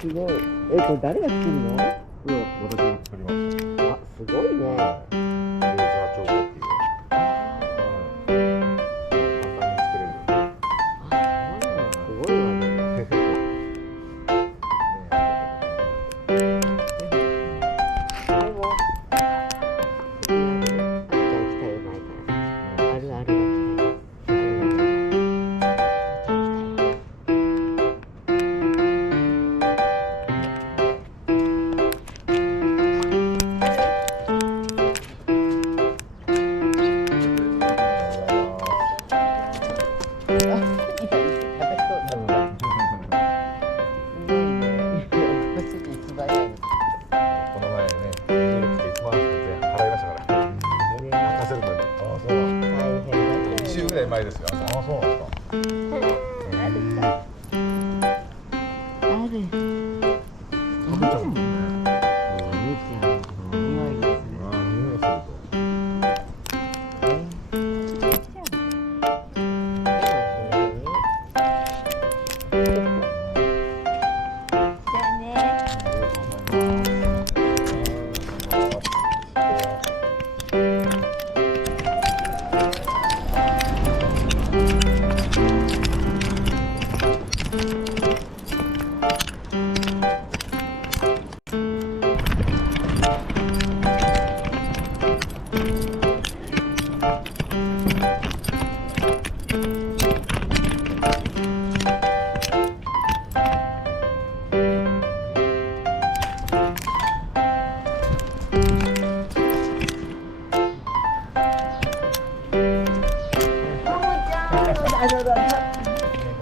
すごい。これ誰が作るの？これは私が作りました。あ、すごいね。レーザー彫刻機で。簡単に作れる。すごいわね。前ですよ。あ、そうなんですか。ある。食べちゃうんだね。匂いですね。あ、匂いすると。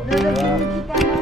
覗きに来たの。